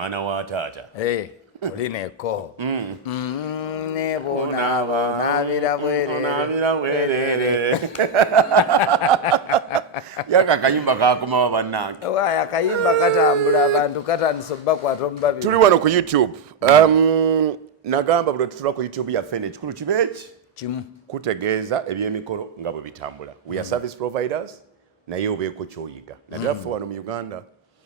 mwana wa taata olineko nebonabo nabira bwerere yaka kayimba kakoma bannange waya kayimba katambula abantu katandisa bakwata omubabiri tuli wano ku YouTube nagamba bwe tutula ku YouTube yaffe ekikulu kibeeki kimu kutegeeza ebyemikolo nga bwe bitambula we are service providers naye obeeko kyoyiga naddala ffe wano mu Uganda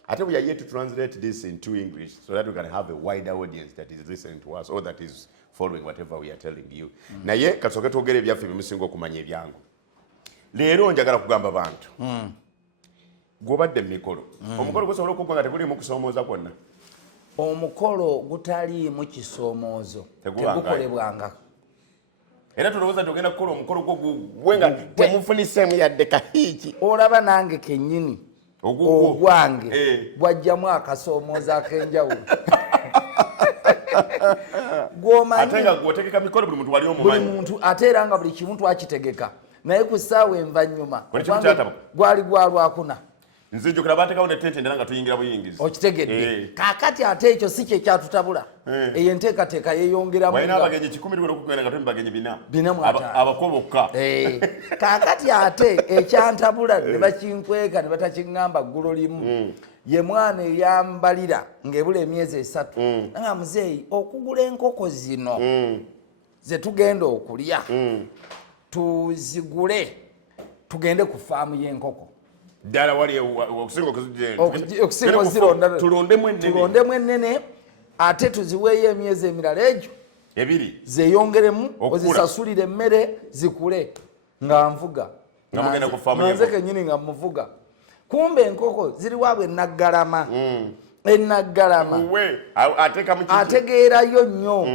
ate we are yet to translate this into English so that we can have a wider audience that is listening to us or that is following whatever we are telling you naye kasooke twogere ebyaffe byemusinga okumanya ebyangu leero njagala kugamba bantu gwobadde mikolo omukolo gusobola okuggwa nga teguliimu kusoomooza kwonna omukolo gutaliimu kisoomoozo tegukolebwanga era tulowooza tugenda kukola omukolo gwo gwenga temufuniseemu yadde kahiiki olaba nange kennyini ogwange bwajjamu akasoomooza ak'enjawulo ate nga gwotegeka mikolo buli muntu wali omumanyi buli muntu ate era nga buli kimu twakitegeka naye ku ssaawa envannyuma gwali gwa lwakuna nzijukira baatekawo ne tente ndera nga tuyingira buyingizi okitegedde kaakati ate ekyo si kye kyatutabula eyo enteekateeka yeeyongeramu walina abagenyi 10 okugenda nga tuli bagenyi 4 abako bokka kaakati ate ekyantabula ne bakinkweka ne batakiŋŋamba ggulo limu ye mwana eyambalira ng'ebula emyezi 3 nga muzeeyi okugula enkoko zino ze tugenda okulya tuzigule tugende ku faamu y'enkoko ddala wali okusinga ozironda tulondemu ennene ate tuziweeyo emyezi emirala egyo ebiri zeeyongeremu ozisasulire emmere zikule nga nvuga nze kennyini nga muvuga kumbe enkoko ziri waabwe enaggalama enaggalama ategeerayo nnyo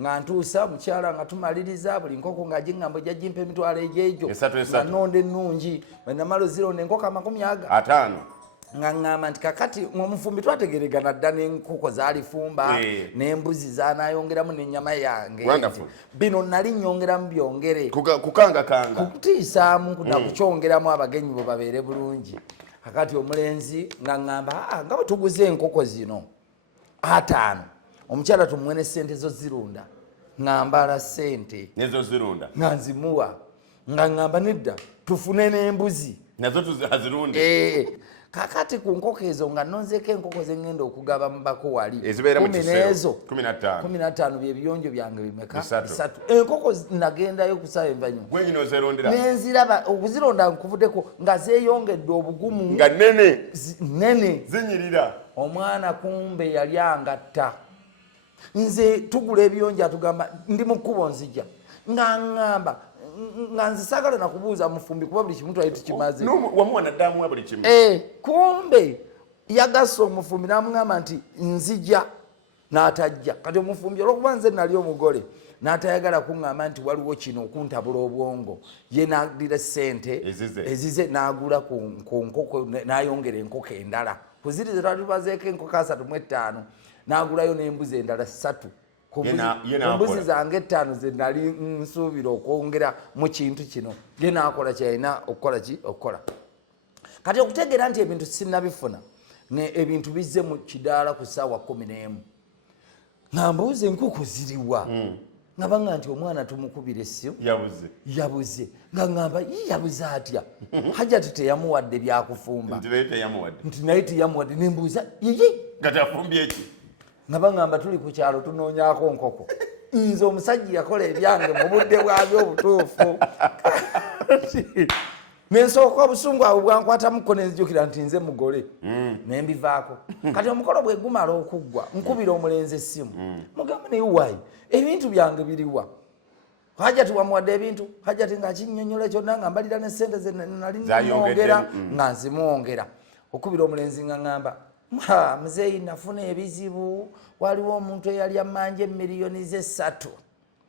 nga ntuusa mukyala nga tumaliriza buli nkoko nga giŋŋamba ejja gimpa emitwalo egy'egyo nga nonda ennungi bwenamala ozironda enkoko 50 nga ŋŋamba nti kakati omufumbi twategeregana dda n'enkoko zaalifumba n'embuzi zanayongeramu n'ennyama yange bino nali nnyongeramu byongere kukangakanga kutiisaamu nakukyongeramu abagenyi bwe babeere bulungi kakati omulenzi nga ŋŋamba nga bwe tuguze enkoko zino 5 omukyala tumuwe ne ssente zo zirunda ŋŋambala ssente nezo zirunda nga nzimuwa nga ŋŋamba nedda tufune n'embuzi nazo tuzirunde kakati ku nkoko ezo nga nonzeeko enkoko zeŋŋenda okugaba mu bako wali ezibeera mu nezo 15 bye biyonjo byange bimeka 3 enkoko nagendayo ku ssaawa envannyuma gwenyina ozerondera nenziraba okuzironda nkuvuddeko nga zeeyongedde obugumu nga nene zinyirira omwana kumbe yali angatta nze tugula ebiyonjo atugamba ndi mu kkubo nzija nga ŋŋamba nga nze saagala nakubuuza mufumbi kuba buli kimu twali tukimaze wamuwa naddamuwa buli kimu kumbe yagassa omufumbi n'amuŋŋamba nti nzija n'atajja kati omufumbi olwokuba nze nali omugole n'atayagala kuŋŋamba nti waliwo kino okuntabula obwongo ye n'addira ssente ezize n'agula ku nkoko n'ayongera enkoko endala ku ziri ze twali tubazeeko enkoko 35 n'agulayo n'embuzi endala 3 embuzi zange 5 ze nali nsuubira okwongera mu kintu kino ye n'akola kyalina okukola kati okutegeera nti ebintu sinnabifuna ebintu bizze mu kidaala ku ssaawa 11 nga mbuuza enkoko ziriwa nga banga nti omwana tumukubira essimu yabuze nga ŋŋamba yabuze atya hajati teyamuwadde byakufumba nti naye teyamuwadde nembuuza nga baŋŋamba tuli ku kyalo tunoonyaako nkoko nze omusajja yakola ebyange mu budde bwabyo obutuufu nensooka obusungu abo bwankwatamuko nenzijukira nti nze mugole nembivaako kati omukolo bwe gumala okuggwa nkubira omulenzi essimu mugamba naye waayi ebintu byange biriwa hajati wamuwadde ebintu hajati ngaakinnyonnyola kyonna nga mbalira n'essente ze nali mwongera nga nzimwongera okubira omulenzi nga ŋŋamba muzeeyi nafuna ebizibu waliwo omuntu eyali amanja miliyoni ze 3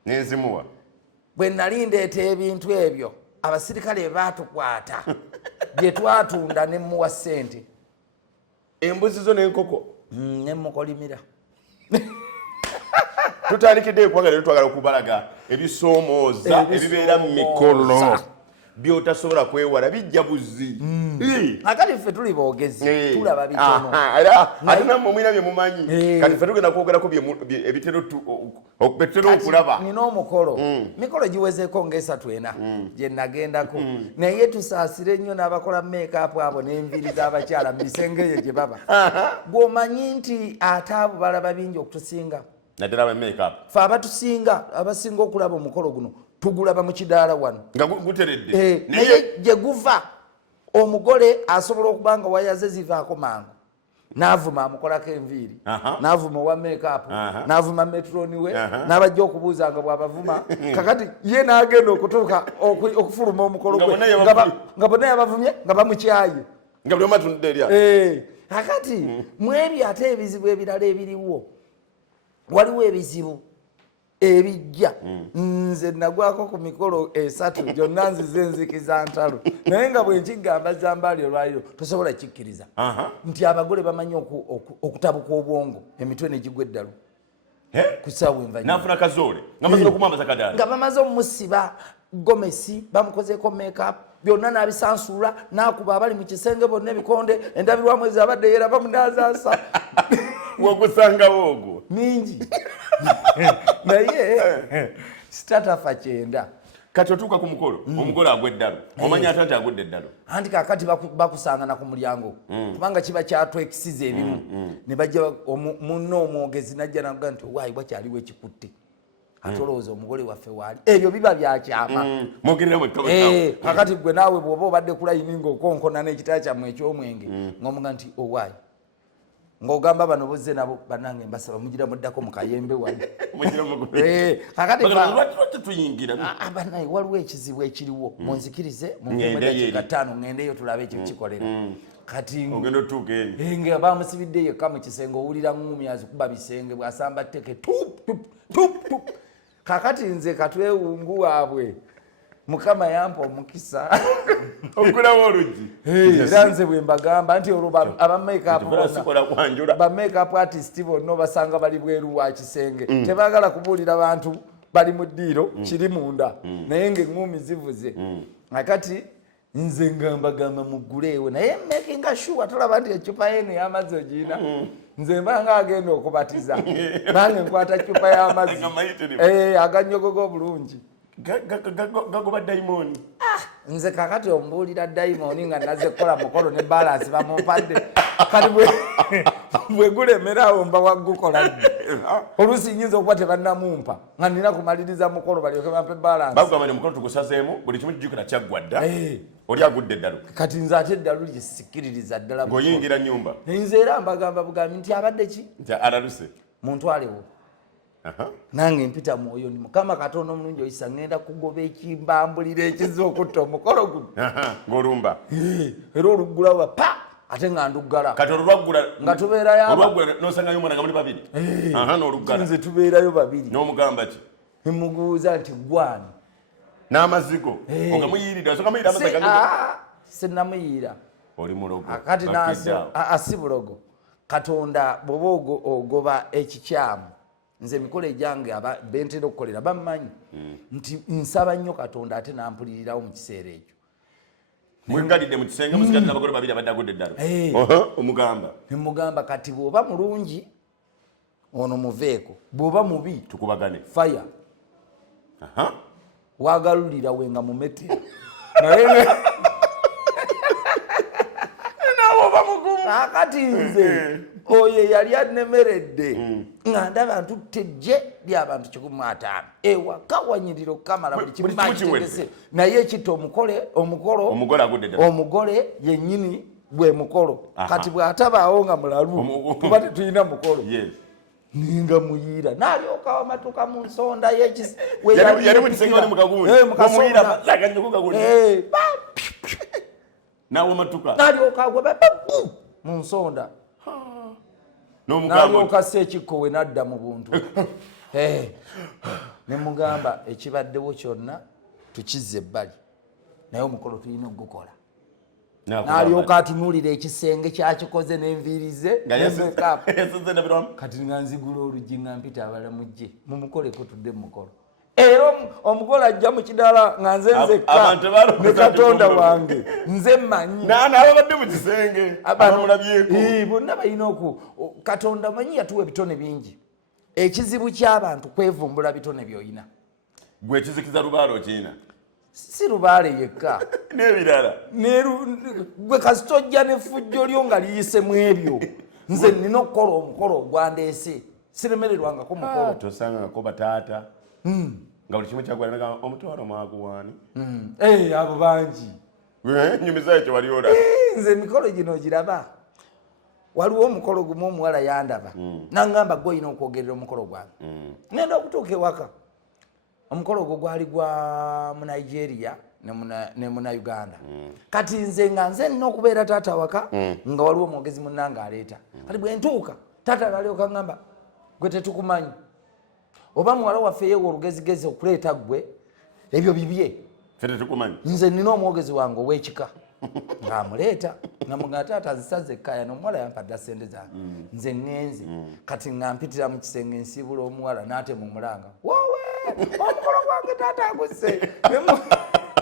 nenzimuwa bwe nali ndeeta ebintu ebyo abasirikale baatukwata bye twatunda ne muwa ssente embuzi zo n'enkoko nemukolimira tutandikidde ekwagala twagala okubalaga ebisoomooza ebibeera mu mikolo byotasobola kwewala bijja buzzi akati ffe tuli boogezi tulaba bitono ate nammwe mwina bye mumanyi kati ffe tugenda kwogerako ebitero okulaba nina omukolo mikolo giwezeeko ng'esatu ena gye nagendako naye tusaasire nnyo n'abakola make-up abo n'enviiri z'abakyala mu bisenge eyo gye baba gw'omanyi nti ate abo balaba bingi okutusinga naddala ba make-up fe abasinga okulaba omukolo guno tugulaba mu kidaala wano nga guteredde naye gye guva omugole asobola okuba nga wayaze zivaako mangu n'avuma amukolako enviiri n'avuma owa make-up n'avuma metroni we n'abajja okubuuza nga bw'abavuma kakati ye n'agenda okutuuka okufuluma omukolo gwe nga bonna yabavumye nga bamukyaye nga buli omu atunudde erya kakati mu ebyo ate ebizibu ebirala ebiriwo waliwo ebizibu ebijja nze nagwako ku mikolo esatu gyonna nzize nzikiza ntalo naye nga bwe nkigamba zambaali olwaliro tosobola kikkiriza nti abagole bamanyi okutabuka obwongo emitwe ne gigwa eddalu ku ssaawa nafuna kazoole nga bamaze omumusiba gomesi bamukozeeko make-up byonna n'abisansuula n'akuba abali mu kisenge bonna ebikonde endabirwamu ezabadde yeraba munaazaasa wagusangawo ogwo mingi naye sitatafa kyenda kati otuuka ku mukolo omugole agwa eddalo omanyi ate nti agudde eddalo anti kakati bakusangana ku mulyango kubanga kiba kyatwekisiza ebimu ne bajja munno omwogezi najja naga nti owaayi bwakyaliwo ekikutte ate olowooza omugole waffe waali ebyo biba byakyama kakati gwe naawe bw'oba obadde kulayini ng'okonkona n'ekitala kyammwe eky'omwenge ng'omuga nti owaayi ng'ogamba bano bozze nabo bannange mbasaba mugira muddako mu kayembe wali banaye waliwo ekizibu ekiriwo munzikirize muddakika 5 ŋŋendeyo tulabe ekyo kikolera kati nga bamusibidde yekka mu kisenge owulira ŋŋumi azikuba bisenge bw'asamba tteke tup kakati nze katwewungu waabwe mukama yampa omukisa okulawo oluggi era nze bwe mbagamba nti olwo ba-make-up artist bonna obasanga bali bweru wa kisenge tebaagala kubuulira bantu bali mu ddiiro kiri munda naye ng'eŋŋumi zivuze akati nze ngambagamba mugguleewo naye makinga sure tolaba nti ecupa yeno y'amazzi ogiina nze mbanga agenda okubatiza nange nkwata cupa y'amazzi aganyogoga obulungi gagoba dayimoni nze kakati ombuulira dayimoni nga naze kukola mukolo ne balansi bamumpadde kati bwe gulemerawo mba waggukola oluusi nyinza okuba tebannamumpa nga nina kumaliriza mukolo balyoke bampe balansi bagamba ne mukolo tugusazeemu buli kimu kijjukira kyaggwa dda oli agudde eddalu kati nze ate eddalu lisikiririza ddala ng'oyingira nnyumba nze era mbagamba bugambi nti abadde ki nti alaluse muntwalewo nange mpita mwoyo ndi mukama katonda omulungi oyisa ŋŋenda kugoba ekimbambulira ekiza okutta omukolo guno ng'olumba era oluggulawo pa ate nga nduggala kati olwaggula nga tubeerayo n'osangayo omwana nga muli babiri n'oluggala nze tubeerayo babiri n'omugamba ki emuguuza nti gwani n'amazigo nga muyiiridde osonga muyiira amazigo sennamuyiira oli mulogo akati si bulogo katonda bw'oba ogoba ekikyamu nze emikolo egyange bentera okukolera bammanyi nti nsaba nnyo katonda ate nampulirirawo mu kiseera ekyo mwengalidde mu kisenge musigadde n'abagole babiri abadde agudde eddalo omugamba nemugamba kati bw'oba mulungi ono muveeko bw'oba mubi tukubagane faya wagalulira wenga mumetera naye nawe oba mugumu akati nze oyo yali anemeredde nga ndaba ntutejje ly'abantu 15 ewaka wanyiriro kamala buli kimu kitegese naye ekita omugole yennyini gwe mukolo kati bw'atabaawo nga mulalu kuba tetulina mukolo ninga muyiira n'alyoka wamatuka mu nsonda yali mukisenge wali mukagundi nawe matuka n'alyoka agwa mu nsonda n'alyoka assa ekikko we n'adda mu buntu ne mugamba ekibaddewo kyonna tukizza ebbali naye omukolo tulina okugukola n'alyoka atunuulira ekisenge kyakikoze n'enviiri ze kati nga nzigula oluggi nga mpita abalamujje mumukoleko tudde mu mukolo era omugole ajja mu kidaala nga nze nzekka ne Katonda wange nze mmanyi n'abadde mu kisenge abamulabyeko bonna balina Katonda manyi yatuwa ebitone bingi. Ekizibu ky'abantu kwevumbula bitone by'olina. Gwe ekizikiza lubaale okirina? Si lubaale yekka n'ebirala gwe kasita ojja n'effujjo lyo nga liyise mu ebyo. Nze nina okukola omukolo ogwandeese siremererwangako mukolo. Tosangako bataata nga buli kimu kyagwalanaga omutwalo mwaguwaani. Abo bangi nyumiza ekyo wali olaba. Nze emikolo gino giraba. Waliwo omukolo gumu omuwala yandaba n'angamba gwe olina okwogerera omukolo gwange. Ngenda okutuuka ewaka. Omukolo ogwo gwali gwa mu Nigeria ne mu Uganda. Kati nze nga nze nina okubeera taata waka nga waliwo omwogezi munnange aleeta. Kati bwe ntuuka taata alyoka ngamba gwe tetukumanyi. Oba muwala waffe yeewa olugezigezi okuleeta gwe ebyo bibye. Nze nina omwogezi wange ow'ekika. Ng'amuleeta nga taata nzisaze ekkaya n'omuwala yampadde ssente zange. Nze ngenze kati nga mpitira mu kisenge nsiibula omuwala n'atema omulanga. Wowe omukolo gwange taata agusse.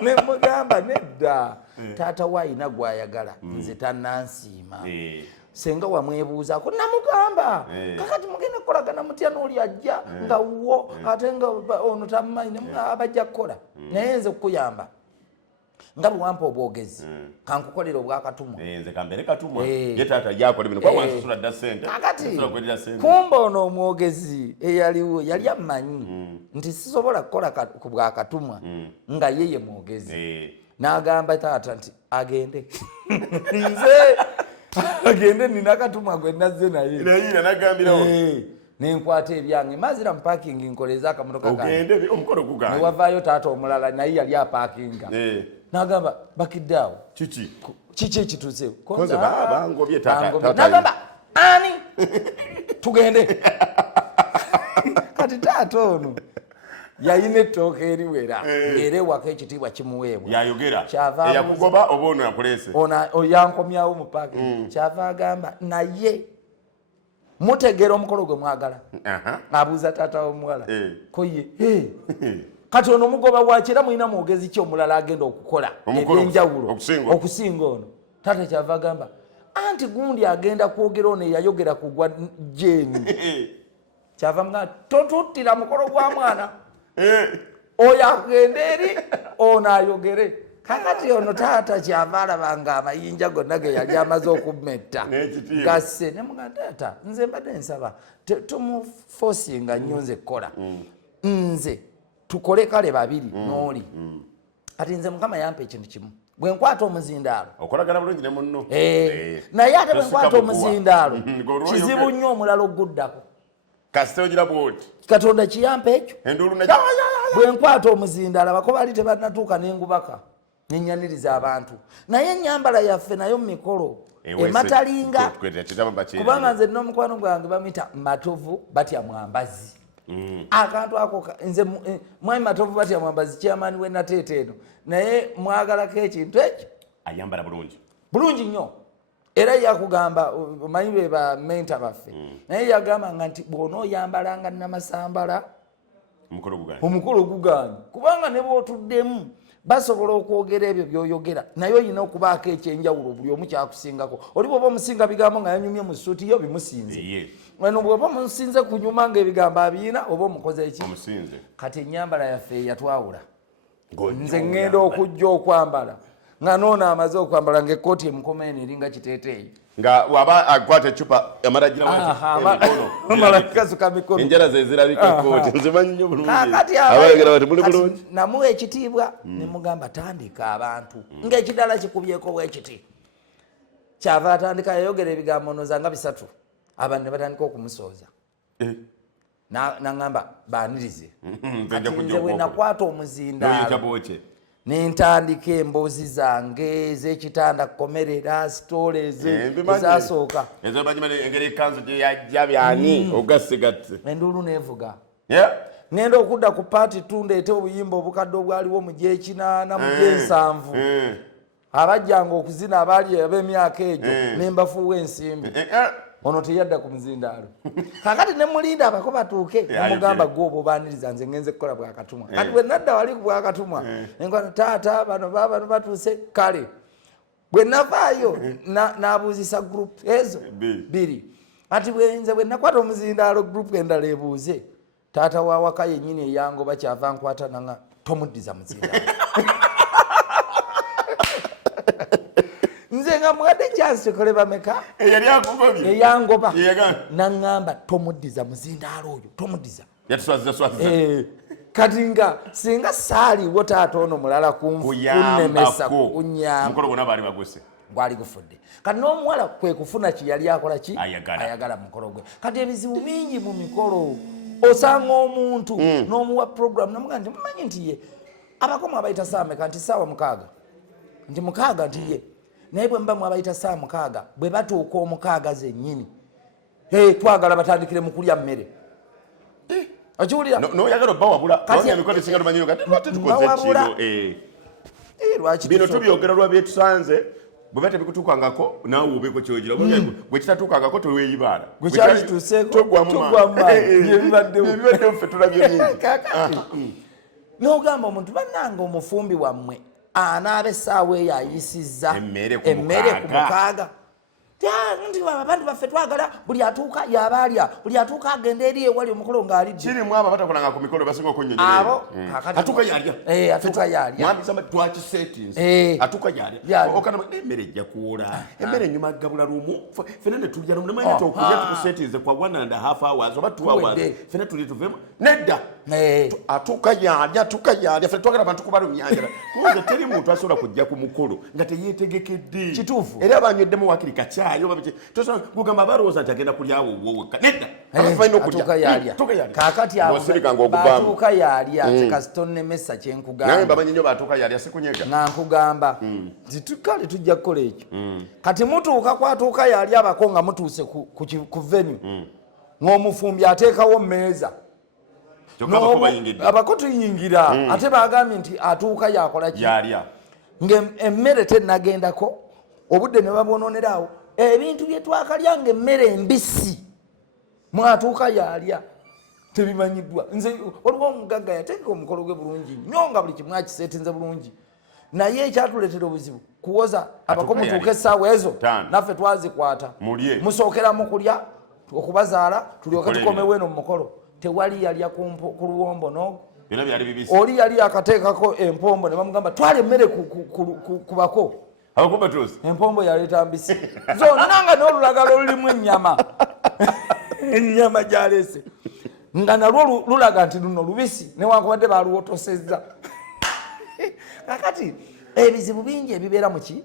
Ne mugamba nedda taata waayina gw'ayagala nze tannansiima. Senga wamwebuuzaako namugamba kakati mugenda kukolagana mutya n'oli ajja nga wo ate nga ono tamumanyi abajja kukola naye nze kukuyamba nga bwampa obwogezi kankukolera obwakatumwa nze kambere katumwa ye taata yakola bino kwa wansasula dda ssente kakati kumba ono omwogezi eyaliwo yali amanyi nti sisobola kukola ku bwakatumwa nga yeye mwogezi n'agamba taata nti agende nze agende nina akatumwa gwe nazze naye nagambirawo nenkwata ebyange mazira mu parking nkoleza akamotoka kange omukolo guganye ne wavaayo taata omulala naye yali apakinga n'agamba bakiddeawo kiki ekituuse bangobye n'agamba ani tugende kati taata ono yayina ettooka eriwera ng'era ewaka ekitiibwa kimuweebwa yayogera eyakugoba oba ono yakuleese yankomyawo mu paaki kyava agamba naye mutegeera omukolo gwe mwagala abuuza taata w'omuwala koye kati ono mugoba waki era mulina mwogezi ki omulala agenda okukola ebyenjawulo okusinga ono taata kyava agamba anti gundi agenda kwogera ono eyayogera ku gwa jeeni kyava mga totuttira mukolo gwa mwana oyo agenda eri ono ayogere kakati ono taata kyava alabanga amayinja gonna ge yali amaze okumetta gasse ne muga taata nze mbadde nsaba tumufosinga nnyo nze kukola nze tukole kale babiri n'oli ati nze mukama yampa ekintu kimu bwe nkwata omuzindaalo okolagana bulungi ne munno naye ate bwe nkwata omuzindaalo kizibu nnyo omulala oguddako kasita ogira bwoti Katonda kiyampa ekyo endulu bwe nkwata omuzindaalo abako baali tebannatuuka n'engubaka nenyaniriza abantu naye ennyambala yaffe nayo mu mikolo ematalinga kubanga nze nina omukwano gwange bamuyita matovu batya mwambazi akantu ako nze mwami matovu batya mwambazi kyamaani wenateeta eno naye mwagalako ekintu ekyo ayambala bulungi nnyo era yakugamba omanyi be bamenta baffe naye yagambanga nti bw'onooyambalanga namasambala omukolo guganye kubanga ne bw'otuddemu basobola okwogera ebyo by'oyogera naye olina okubaako ekyenjawulo buli omu kyakusingako oli bw'oba omusinga bigambo nga yanyumye mu ssuuti yo bimusinze wano bw'oba omusinze kunyuma ng'ebigambo abiyina oba omukoze eki kati ennyambala yaffe yatwawula nze ŋŋenda okujja okwambala nga noono amaze okwambala ng'ekkooti emukomeeno eringa kiteeteeyi nga waba akwata ecupa amala kukasuka mikono enjala ze zirabika kooti nzimanyi nnyo bulungi abayogera bati muli bulungi namuwa ekitiibwa ne mugamba tandika abantu ng'ekidala kikubyeko bwekiti kyava atandika yayogera ebigambo noza nga 3 abantu ne batandika okumusooza n'aŋŋamba baanirize kati nze bwe nakwata omuzindaalo nentandika emboozi zange ez'ekitanda kukomerera sitoola ezasooka engeri ekanzu gye yajja byani ogassigatte enduulu neevuga ngenda okudda ku paati tundeete obuyimba obukadde obwaliwo mu gyekinaana mu gyensanvu abajjanga okuzina abaali ab'emyaka egyo nembafuwa ensimbi ono teyadda ku muzindaalo kakati ne mulinda abako batuuke nemugamba gwoba obaaniriza nze ngenze kukola bwakatumwa kati bwe nadda wali ku bwakatumwa nenkwana taata bano batuuse kale bwe navaayo n'abuuzisa gurupu ezo bbiri ati bwenze bwe nakwata omuzindaalo gurupu endala ebuuze taata wawaka yennyini eyangoba kyava nkwata nanga tomuddiza muzindaalo nze nga mwadde chance tukole bameka eyali akugobye eyangoba naŋŋamba tomuddiza muzindaalo oyo tomuddiza yatuswaziza kati nga singa saaliwo taata ono mulala kunnemesa kunyamba mukolo gwonna baali bagwese gwali gufudde kati n'omuwala kwe kufuna kiyali akola ki ayagala mukolo gwe kati ebizibu bingi mu mikolo osanga omuntu n'omuwa program namuga nti mumanyi nti ye abakomu abayita saameka nti saawa 6 nti 6 nti ye naye bwe mbamu abayita saa 6 bwe batuuka 6 zennyini twagala batandikire mu kulya mmere okiwulira noyagala obba wabula emikono esinga tumanyi kati tukoze kino lwaki bino tubyogera lwa byetusanze bwe bate bikutuukangako naawe obeeko kyogira bwe kitatuukangako teweeyibaala gwe kyali kituuseeko tugwamu ebibadde ffe tulabye bingi n'ogamba omuntu bannanga omufumbi wammwe anaaba essaawa eyo ayisizza emmere ku 6 nti abantu baffe twagala buli atuuka yabaalya buli atuuka agenda eri ewali omukolo ng'alidde kirimu abo batakolanga ku mikolo basinga okunyonyola abo atuuka yalya atuuka yalya mwambisamba twakisetinze atuuka yalya okana emmere ejja kuwola emmere ennyuma gabula lumu fena ne tulya lumu namanyi nti okulya tukusetinze kwa 1.5 hours oba 2 hours fena tuli tuvemu nedda atuuka yalya fena twagala abantu kubalumyanjala kuze teri muntu asobola kujja ku mukolo nga teyeetegekedde kituufu era abanyweddemu wakiri kacyayo gugamba barowooza nti agenda kulyawo woweka nedda abafaina okulya kakati batuuka yalya kasitonemesa kyenkugamba bamanyi nnyo batuuka yalya sikunyega nga nkugamba nti kale tujja kukola ekyo kati mutuuka kwatuuka yalya abako nga mutuuse ku venue ng'omufumbi ateekawo mmeeza abako tuyingira ate bagambye nti atuuka yakola ki ng'emmere tennagendako obudde ne babwonoonerawo ebintu bye twakalya ng'emmere embisi mwatuuka yalya tebimanyiddwa nze waliwo omugagga yateeka omukolo gwe bulungi nnyo nga buli kimu akiseetinze bulungi naye ekyatuleetera obuzibu kuwoza abako mutuuka essaawa ezo naffe twazikwata musookera mu kulya okubazaala tulyoke tukomewo eno mu mukolo tewali yalya ku luwombo noogo oli yali akateekako empombo ne bamugamba twala emmere ku bako empombo yaleeta mbisi zonna nga n'olulagala olulimu ennyama ennyama gyaleese nga nalwo lulaga nti luno lubisi newankubadde baluwotosezza kakati ebizibu bingi ebibeera muki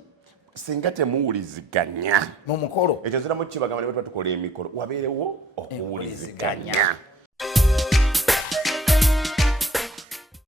singa temuwuliziganya mu mukolo ekyo ziramu kibagamba ne bwe tuba tukola emikolo wabeerewo okuwuliziganya